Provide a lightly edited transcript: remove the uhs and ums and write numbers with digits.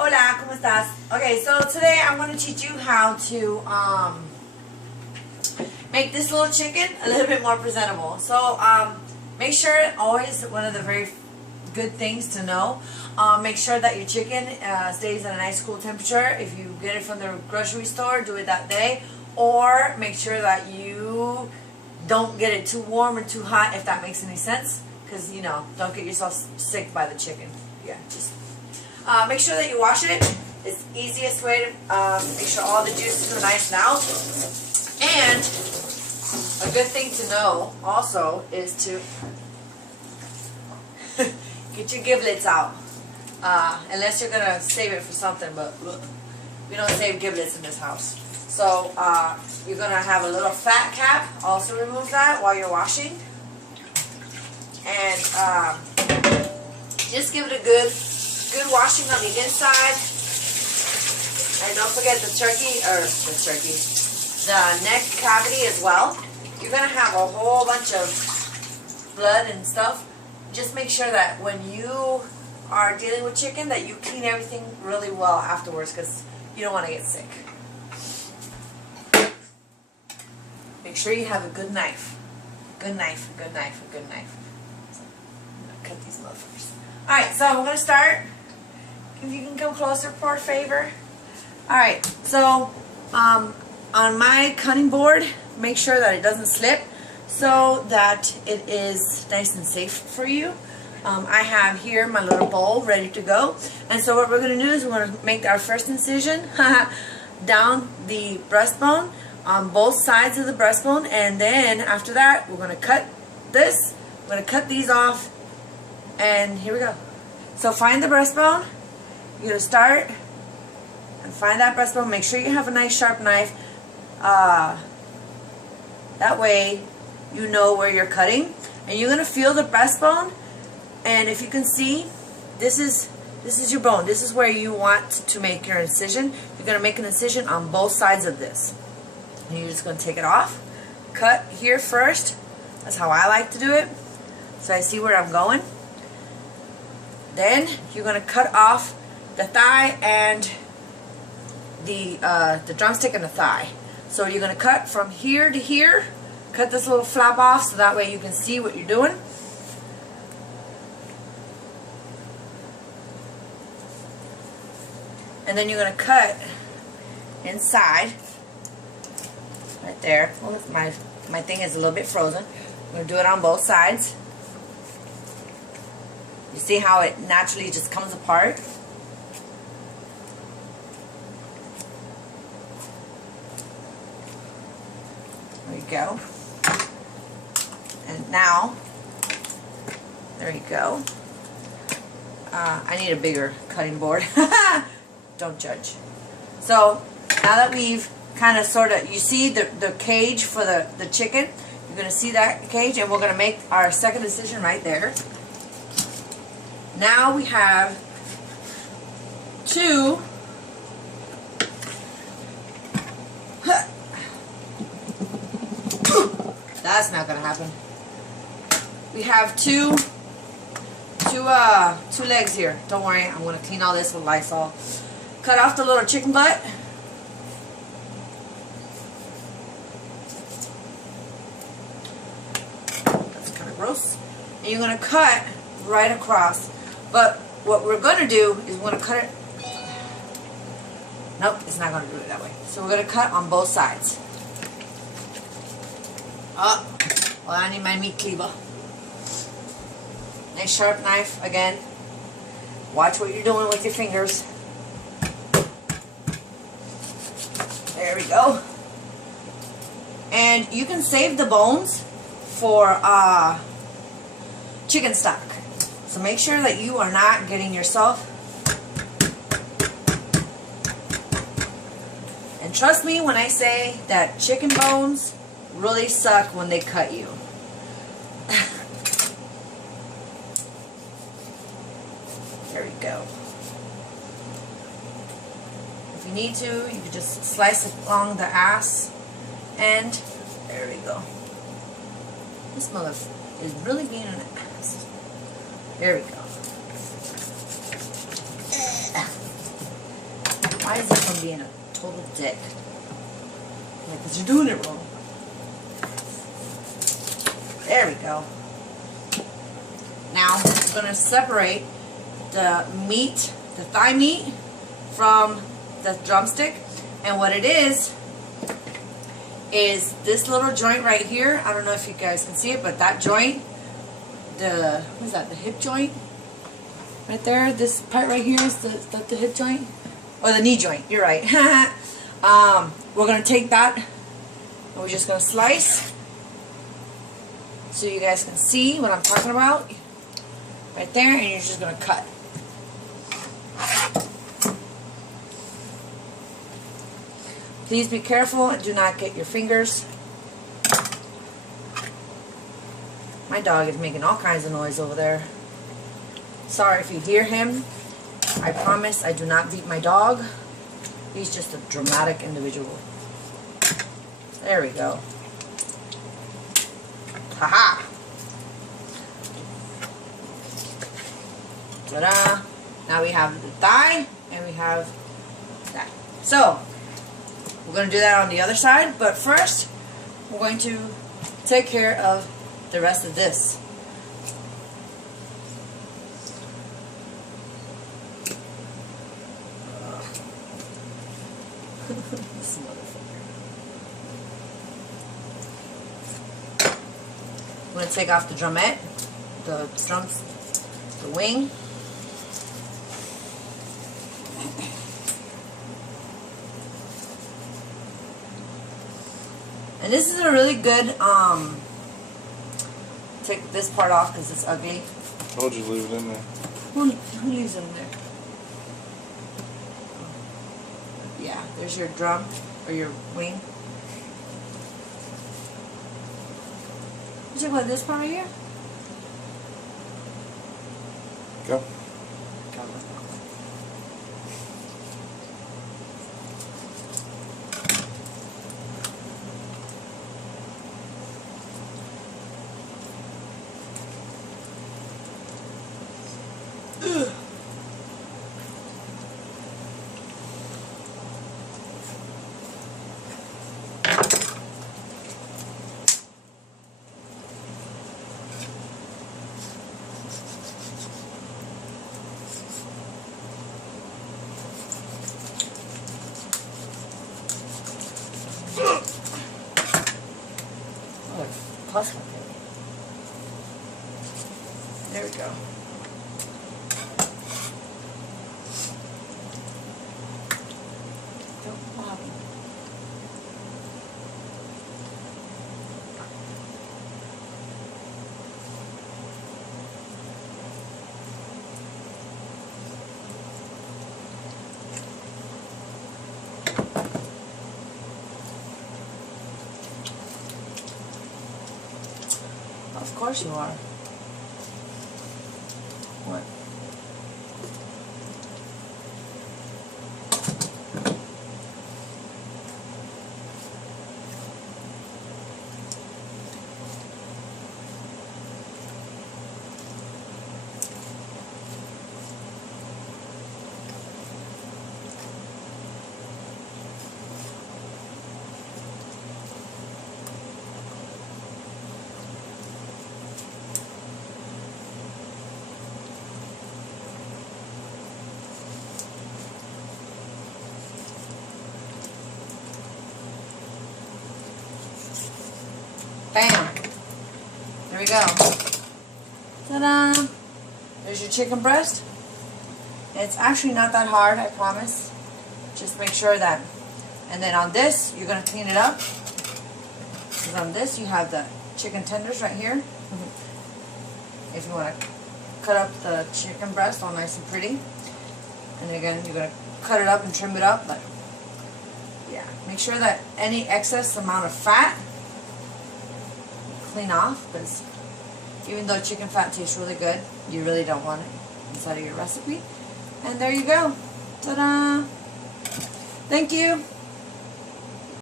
Hola, ¿cómo estás? Okay, so today I'm going to teach you how to make this little chicken a little bit more presentable. So make sure, always one of the very good things to know, make sure that your chicken stays at a nice cool temperature. If you get it from the grocery store, do it that day. Or make sure that you don't get it too warm or too hot, if that makes any sense. Because, you know, don't get yourself sick by the chicken. Yeah, just make sure that you wash it. It's the easiest way to make sure all the juices are nice and out. And a good thing to know also is to get your giblets out. Unless you're going to save it for something, but we don't save giblets in this house. So you're going to have a little fat cap. Also remove that while you're washing. And just give it a good washing on the inside. And don't forget the neck cavity as well. You're going to have a whole bunch of blood and stuff. Just make sure that when you are dealing with chicken that you clean everything really well afterwards, because you don't want to get sick. Make sure you have a good knife. Good knife, good knife, good knife. So, I'm going to cut these motherfuckers. Alright, so we're going to start. If you can come closer, for a favor. Alright, so on my cutting board, make sure that it doesn't slip so that it is nice and safe for you. I have here my little bowl ready to go. And so what we're going to do is we're going to make our first incision down the breastbone on both sides of the breastbone, and then after that we're going to cut this. We're going to cut these off, and here we go. So find the breastbone. You're going to start and find that breastbone. Make sure you have a nice sharp knife. That way you know where you're cutting. And you're going to feel the breastbone. And if you can see, this is your bone. This is where you want to make your incision. You're going to make an incision on both sides of this. And you're just going to take it off. Cut here first. That's how I like to do it. So I see where I'm going. Then you're going to cut off the thigh and the drumstick and the thigh. So you're going to cut from here to here. Cut this little flap off so that way you can see what you're doing. And then you're going to cut inside, right there. Oh, my thing is a little bit frozen. I'm going to do it on both sides. You see how it naturally just comes apart? There you go. And now, there you go. I need a bigger cutting board. Don't judge. So now that we've kind of sort of, you see the cage for the chicken, you're going to see that cage, and we're going to make our second incision right there. Now we have two that's not going to happen. We have two legs here. Don't worry, I'm going to clean all this with Lysol. Cut off the little chicken butt. That's kind of gross. And you're going to cut right across. But what we're going to do is we're going to cut it. Nope, it's not going to do it that way. So we're going to cut on both sides. Oh, well, I need my meat cleaver. Nice sharp knife again. Watch what you're doing with your fingers. There we go. And you can save the bones for chicken stock. So make sure that you are not getting yourself. And trust me when I say that chicken bones really suck when they cut you. There we go. If you need to, you can just slice it along the ass. And there we go. This mother is really being an ass. There we go. Why is this one being a total dick? Yeah, because you're doing it wrong. There we go. Now, I'm going to separate the meat, the thigh meat, from the drumstick. And what it is this little joint right here. I don't know if you guys can see it, but that joint, what is that, the hip joint? Right there, this part right here is the hip joint? Or the knee joint, you're right. We're going to take that, and we're just going to slice, so you guys can see what I'm talking about. Right there, and you're just going to cut. Please be careful and do not get your fingers. My dog is making all kinds of noise over there. Sorry if you hear him. I promise I do not beat my dog. He's just a dramatic individual. There we go. Haha! Ta-da! Now we have the thigh and we have that. So, we're going to do that on the other side, but first we're going to take care of the rest of this. This motherfucker. I'm going to take off the drumette, the drums, the wing. And this is a really good, take this part off because it's ugly. I told you to leave it in there. Who leaves it in there? Yeah, there's your drum, or your wing. You talking about this part right here? Go. Plus one. There we go. Don't bother. Of course you are. What? Bam! There we go. Ta-da! There's your chicken breast. It's actually not that hard, I promise. Just make sure that. And then on this, you're going to clean it up. Because on this, you have the chicken tenders right here. If you want to cut up the chicken breast all nice and pretty. And again, you're going to cut it up and trim it up. But yeah, make sure that any excess amount of fat clean off, because even though chicken fat tastes really good, you really don't want it inside of your recipe. And there you go. Ta-da! Thank you.